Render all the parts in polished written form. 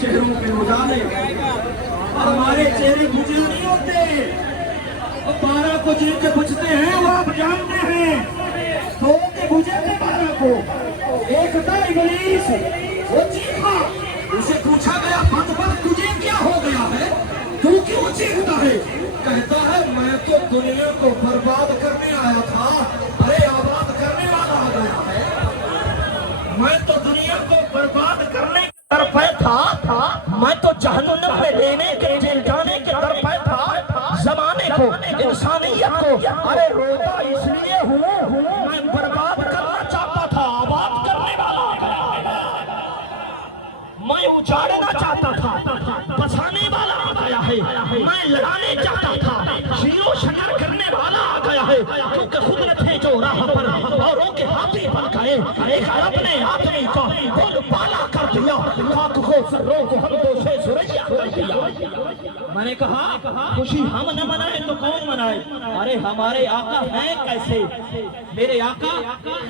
چہروں پہ اجالے ہمارے چہرے بجھے نہیں ہوتے، 12 کو جن کے بجھتے ہیں وہ آپ جانتے ہیں، 2 کے بجھے تھے 12 کو، ایک تھا ابلیس، وہ چیخا، اسے پوچھا گیا بدبخت تجھے کیا ہو گیا ہے، تو کیوں چیختا ہے؟ کہتا ہے میں تو دنیا کو برباد کرنے آیا تھا، ارے آباد کرنے والا آ گیا ہے، میں تو دنیا کو برباد کرنے در پہ تھا، میں تو جہنم میں لینے کے جیل جانے کے در پہ تھا، زمانے کو انسانیت کو ارے روتا اس لیے ہوں، میں برباد کرنا چاہتا تھا، آباد کرنے والا آ گیا، میں اجاڑنا چاہتا تھا، بسانے والا آ گیا ہے، میں لڑانے چاہتا تھا، شیر و شکر کرنے والا آ گیا ہے، کیونکہ خود نہ تھے جو راہ پر اوروں کے ہاتھی بن گئے، ایک عرب نے آدمی کا بول بالا کر دیا، خاک کو سروں کو ہم دو سے سریا کر دیا۔ میں نے کہا خوشی ہم نہ منائیں تو کون منائے؟ ارے ہمارے آقا ہیں کیسے، میرے آقا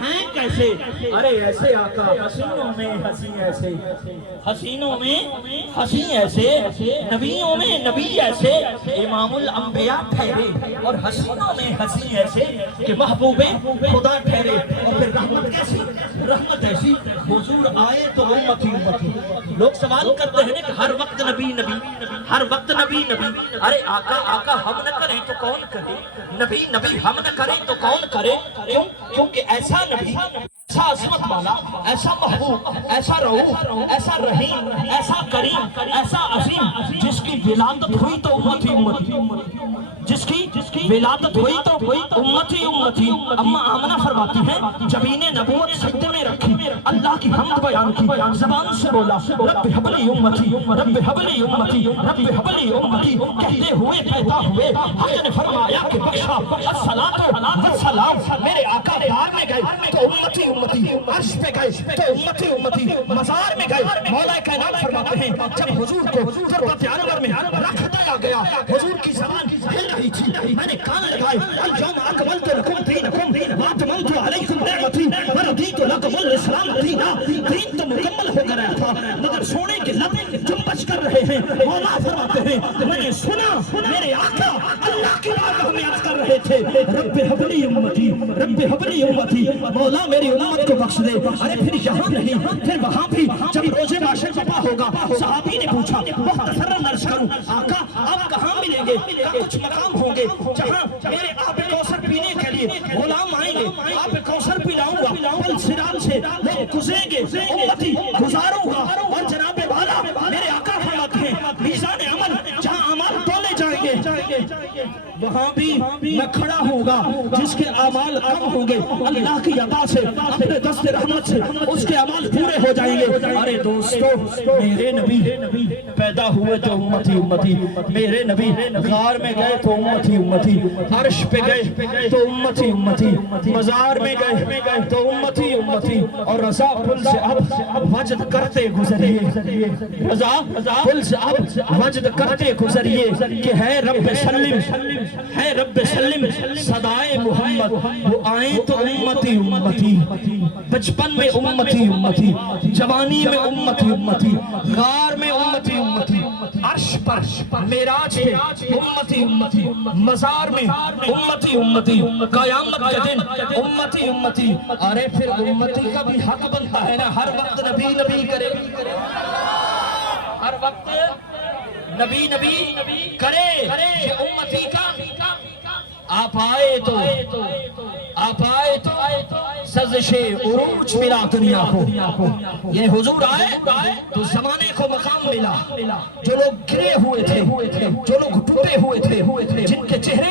ہیں کیسے، ارے ایسے آقا حسینوں میں ہنسی ایسے، حسینوں میں ہنسی ایسے، نبیوں میں نبی ایسے، امام الانبیاء ٹھہرے اور حسینوں میں ہنسی ایسے کہ محبوب خدا ٹھہرے، اور پھر رحمت کیسی، رحمت ایسی، حضور آئے تو امتی امتی۔ لوگ سوال کرتے ہیں کہ ہر وقت نبی نبی، ہر وقت نبی نبی، ارے آقا آقا ہم نہ کریں تو کون کرے، نبی نبی ہم نہ کریں تو کون کرے، کیونکہ ایسا نبی، ایسا عظمت والا، ایسا محبوب، ایسا رؤوف، ایسا رحیم، ایسا کریم، ایسا عظیم، جس کی ولادت ہوئی تو امتی امتی، جس کی ولادت ہوئی تو امتی امتی۔ اما آمنہ فرماتی ہیں جبین نبوت سجدے میں رکھی، اللہ کی حمد بیان کی، زبان سے بولا رب حب لی امتی، رب حب لی امتی، رب حب لی امتی، کہتے ہوئے پیدا ہوئے، حق نے فرمایا کہ بخشا الصلاۃ والسلام، میرے آقا دار میں گئے تو امتی امتی، عرش پہ گئے تو امتی امتی، مزار میں گئے، مولا کائنات فرماتے ہیں جب حضور کو تربت انور میں رکھ دیا گیا، حضور کی زبان ہل رہی تھی، میں نے کان لگائے اليوم اکملت لکم دینکم واتممت علیکم نعمتی ورضیت لکم الاسلام دینا، دین تو مکمل ہو گیا تھا مگر سونے کے لب جنبش کر رہے ہیں، مولا فرماتے ہیں میں نے سنا میرے آقا اللہ کی بارگاہ میں عرض کر رہے تھے رب حب لی امتی، رب حب لی امتی، مولا میری امت کو بخش دے، ارے پھر یہاں نہیں پھر وہاں بھی جب روزے معاشر پپا ہوگا، صحابی نے پوچھا مختصراً عرض کروں آقا آپ کہاں ملیں گے؟ کچھ مقام ہوں گے جہاں میرے آب کوثر پینے کے لیے غلام آئیں گے، آب کوثر پلاؤں گا، پل صراط سے لوگ گزریں گے، امتی گزاروں گا، اور جناب والا میرے آقا فرماتے ہیں میزان عمل جہاں اعمال تولے جائیں گے وہاں بھی میں کھڑا ہوں گا، جس کے اعمال کم ہوں گے اللہ کی عطا سے اپنے دست رحمت سے اس کے اعمال پورے ہو جائیں گے۔ ارے دوستو میرے نبی پیدا ہوئے تو امتی امتی، میرے نبی غار میں گئے تو امتی امتی، عرش پہ گئے تو امتی امتی، مزار میں گئے تو امتی امتی، اور رضا پل سے اب وجد کرتے گزریے، رضا پل سے اب وجد کرتے گزریے کہ ہے رب سلم، ہے رب سلم صدائے محمد، وہ آئیں تو امتی امتی، بچپن میں امتی امتی، جوانی میں امتی امتی، غار میں امتی امتی، عرش پر، معراج پہ امتی امتی، مزار میں امتی امتی، قیامت کے دن امتی امتی۔ ارے پھر امتی کا بھی حق بنتا ہے نا ہر وقت نبی نبی کرے، ہر وقت نبی نبی کرے۔ یہ امتی کا آپ آئے تو سزش عروج ملا دنیا کو، یہ حضور آئے تو زمانے کو مقام ملا۔ جو لوگ گرے ہوئے تھے، جو لوگ ٹوٹے ہوئے تھے، جن کے چہرے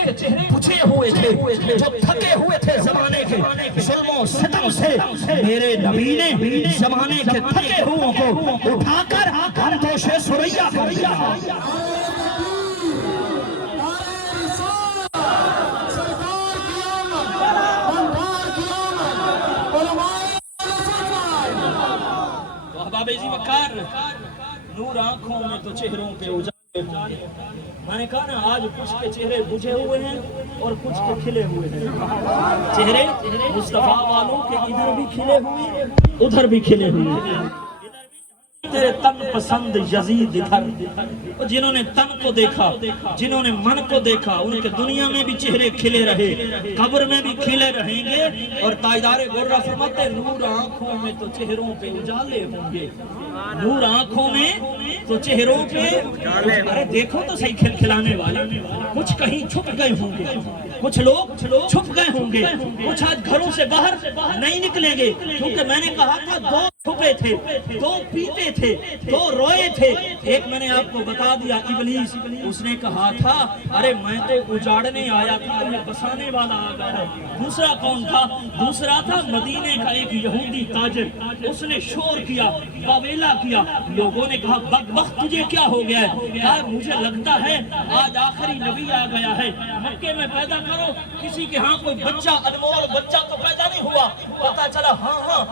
بجھے ہوئے تھے، جو تھکے ہوئے تھے زمانے کے ظلم و ستم سے، میرے نبی نے زمانے کے تھکے ہوئوں کو اٹھا کر ہمدوش ثریا کر دیا۔ بابیزی وقار نور آنکھوں میں تو چہروں پہ اجالے۔ میں نے کہا نا آج کچھ کے چہرے بجھے ہوئے ہیں اور کچھ کے کھلے ہوئے ہیں۔ چہرے مصطفیٰ والوں کے ادھر بھی کھلے ہوئے ادھر بھی کھلے ہوئے۔ تیرے تن پسند یزید ادھر، جنہوں نے تن کو دیکھا، جنہوں نے من کو دیکھا، ان کے دنیا میں بھی چہرے کھلے رہے، قبر میں بھی کھلے رہیں گے۔ اور تاجدار غرہ فرماتے نور آنکھوں میں تو چہروں پہ اجالے ہوں گے، نور آنکھوں میں تو چہروں پہ۔ ارے دیکھو تو صحیح کھلکھلانے والے، کچھ کہیں چھپ گئے ہوں گے، کچھ لوگ چھپ گئے ہوں گے، کچھ آج گھروں سے باہر نہیں نکلیں گے، کیونکہ میں نے کہا تھا دو چھپے تھے، دو پیتے تھے، دو روئے تھے۔ ایک میں نے آپ کو بتا دیا ابلیس، اس نے کہا تھا ارے میں تو اجاڑنے آیا تھا، یہ بسانے والا آ گیا ہے۔ دوسرا کون تھا؟ دوسرا تھا مدینے کا ایک یہودی تاجر، اس نے شور کیا، واویلا کیا، لوگوں نے کہا بدبخت تجھے کیا ہو گیا ہے؟ کہا مجھے لگتا ہے آج آخری نبی آ گیا ہے، مکے میں پیدا کرو کسی کے ہاں کوئی بچہ، انمول بچہ تو پیدا نہیں ہوا۔ پتا چلا ہاں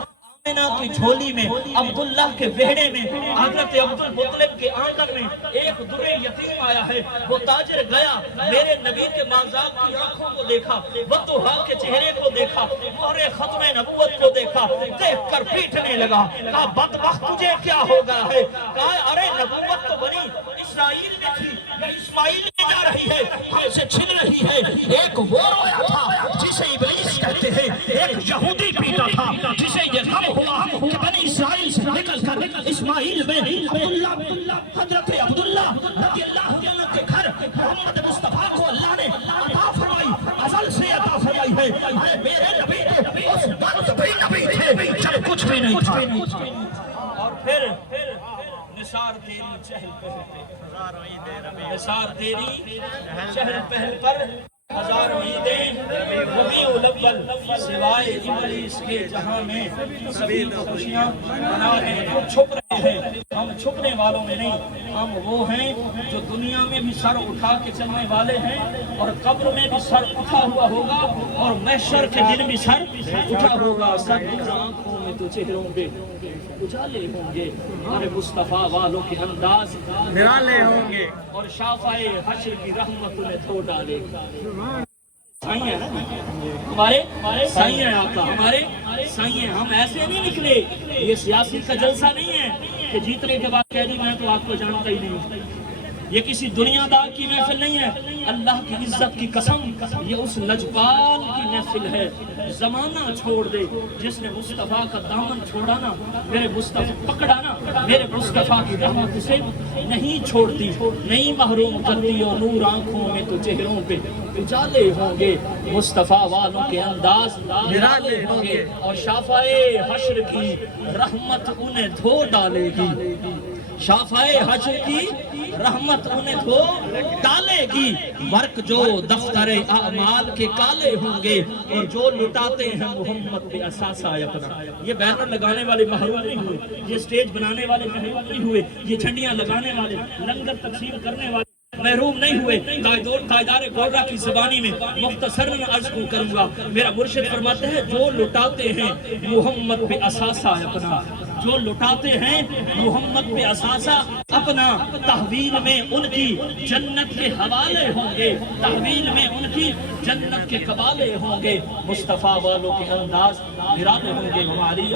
آمنہ کی جھولی میں، عبداللہ کے وہڑے میں، حضرت عبدالمطلب کے آنگن میں ایک درے یتیم آیا ہے۔ وہ تاجر گیا، میرے نبی کے ماذاق کی آنکھوں کو دیکھا، بطحا کے چہرے کو دیکھا، مہر ختم نبوت کو دیکھا، دیکھ کر پیٹنے لگا۔ کہا بدبخت تجھے کیا ہو گیا ہے؟ کہا ارے نبوت تو بنی اسرائیل میں تھی، یا اسماعیل میں جا رہی ہے، ہم سے چھن رہی ہے۔ ایک وہ رویا تھا جسے ابلیس کہتے ہیں، ایک یہودی پیتا تھا جسے یہ غم ہوا کہ بنی اسرائیل سے نکل کر اسماعیل میں عبداللہ، حضرت عبداللہ رضی اللہ عنہ کے گھر محمد مصطفیٰ کو اللہ نے عطا فرمائی، ازل سے عطا فرمائی ہے۔ ارے میرے نبی تو اس وقت بھی نبی تھے جب کچھ بھی نہیں تھا۔ اور پھر نثار تیری چہل پہل پہ، نثار تیری چہل پہل پر ہزاروں عیدیں، ربیع الاول سوائے ابلیس کے جہاں میں سبھی کو خوشیاں منا رہے ہیں۔ جو چھپ رہے ہیں ہم چھپنے والوں میں نہیں، ہم وہ ہیں جو دنیا میں بھی سر اٹھا کے چلنے والے ہیں، اور قبر میں بھی سر اٹھا ہوا ہوگا، اور محشر کے دن بھی سر اٹھا ہوگا۔ سب آنکھوں میں تو چہروں پہ اجالے ہوں گے، ہمارے مصطفیٰ والوں کے انداز نرالے ہوں گے، اور شافعِ حشر کی رحمت انہیں دھو ڈالے گا۔ سائیں ہیں ہمارے سائیں ہیں آقا، ہمارے سائیں ہیں۔ ہم ایسے نہیں نکلے، یہ سیاسی کا جلسہ نہیں ہے کہ جیتنے کے بعد کہہ دی میں تو آپ کو جانتا ہی نہیں۔ یہ کسی دنیا دار کی محفل نہیں ہے، اللہ کی عزت کی قسم یہ اس لجپال کی محفل ہے۔ زمانہ چھوڑ دے، جس نے مصطفیٰ کا دامن چھوڑا نا، میرے مصطفیٰ پکڑا نا، میرے مصطفیٰ کی رحمت اسے نہیں چھوڑتی، نہیں محروم کرتی۔ اور نور آنکھوں میں تو چہروں پہ اجالے ہوں گے، مصطفیٰ والوں کے انداز نرالے ہوں گے، اور شافعِ حشر کی رحمت انہیں دھو ڈالے گی۔ شافعِ حشر کی رحمت انہیں دھو ڈالے گی۔ ورق جو دفتر اعمال کے کالے ہوں گے، اور جو لٹاتے ہیں محمد پہ اثاثہ اپنا۔ یہ بینر لگانے والے محروم نہیں ہوئے، یہ سٹیج بنانے والے محروم نہیں ہوئے، یہ جھنڈیاں لگانے والے، لنگر تقسیم کرنے والے محروم نہیں ہوئے۔ تاجدار غورہ کی زبانی میں مختصراً عرض کروں گا، میرا مرشد فرماتے ہیں جو لٹاتے ہیں محمد پہ اثاثہ اپنا، جو لٹاتے ہیں محمد پہ اثاثہ اپنا، تحویل میں ان کی جنت کے حوالے ہوں گے، تحویل میں ان کی جنت کے قبالے ہوں گے۔ مصطفیٰ والوں کے انداز نرالے ہوں گے۔ ہماری